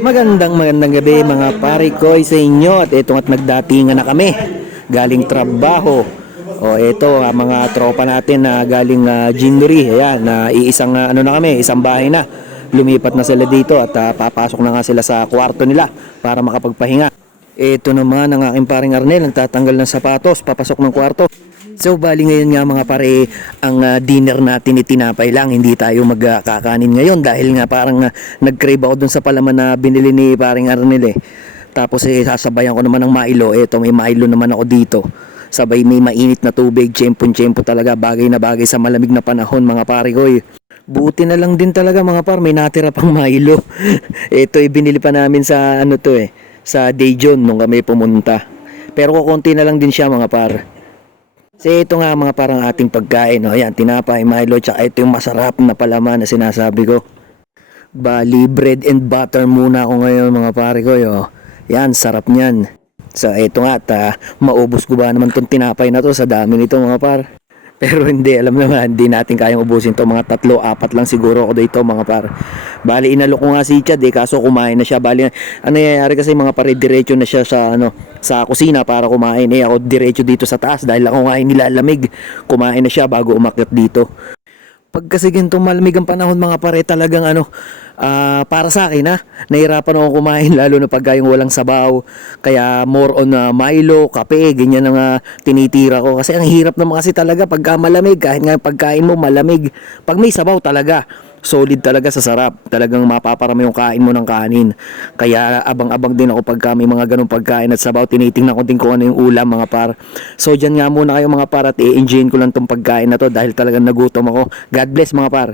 Magandang gabi mga pare ko sa inyo, at ito at nagdatingan na kami galing trabaho. O ito mga tropa natin na galing Gindory. Ayan, na iisang ano na kami, isang bahay na. Lumipat na sila dito at papasok na nga sila sa kwarto nila para makapagpahinga. Ito naman ang aking paring Arnel, nagtatanggal ng sapatos, papasok ng kwarto. So bali ngayon nga mga pare, ang dinner natin itinapay lang, hindi tayo magkakanin ngayon dahil nga parang nag-crave ako dun sa palaman na binili ni paring Arnel eh. Tapos sasabayan ko naman ng Milo. Eto, may Milo naman ako dito. Sabay may mainit na tubig, tiyempo-tiyempo talaga, bagay na bagay sa malamig na panahon mga pare ko eh. Buti na lang din talaga mga par, may natira pang Milo. Ito binili pa namin sa ano to eh, sa Daejeon nung kami pumunta. Pero kukunti na lang din siya mga par. Kasi ito nga mga parang ating pagkain, no? Ayan, tinapay, Milo, tsaka ito yung masarap na palaman na sinasabi ko. Bali, bread and butter muna ako ngayon mga pare ko, yo. Yan, sarap niyan. So ito nga, maubos ko ba naman tong tinapay na to sa dami nito mga par. Pero hindi, alam naman, hindi natin kayang ubusin to. Mga 3-4 lang siguro ako dito mga par. Bali, inalok ko nga si Chad eh, kaso kumain na siya. Bali, ano nangyayari kasi mga pare, diretso na siya sa, sa kusina para kumain. Eh, ako diretso dito sa taas dahil ako nga ay nilalamig. Kumain na siya bago umakyat dito. Pag kasi ganitong malamig ang panahon mga pare, talagang para sa akin nahirapan ako kumain lalo na pagka yung walang sabaw. Kaya more on Milo, kape, ganyan ang tinitira ko. Kasi ang hirap naman kasi talaga pagka malamig, kahit nga pagkain mo malamig. Pag may sabaw talaga, solid talaga sa sarap. Talagang mapaparami yung kain mo ng kanin. Kaya abang-abang din ako pagka may mga ganong pagkain at sabaw. Tinitingnan ko din kung ano yung ulam mga par. So dyan nga muna kayo mga par, at i-enjoyin ko lang tong pagkain na to dahil talagang nagutom ako. God bless mga par.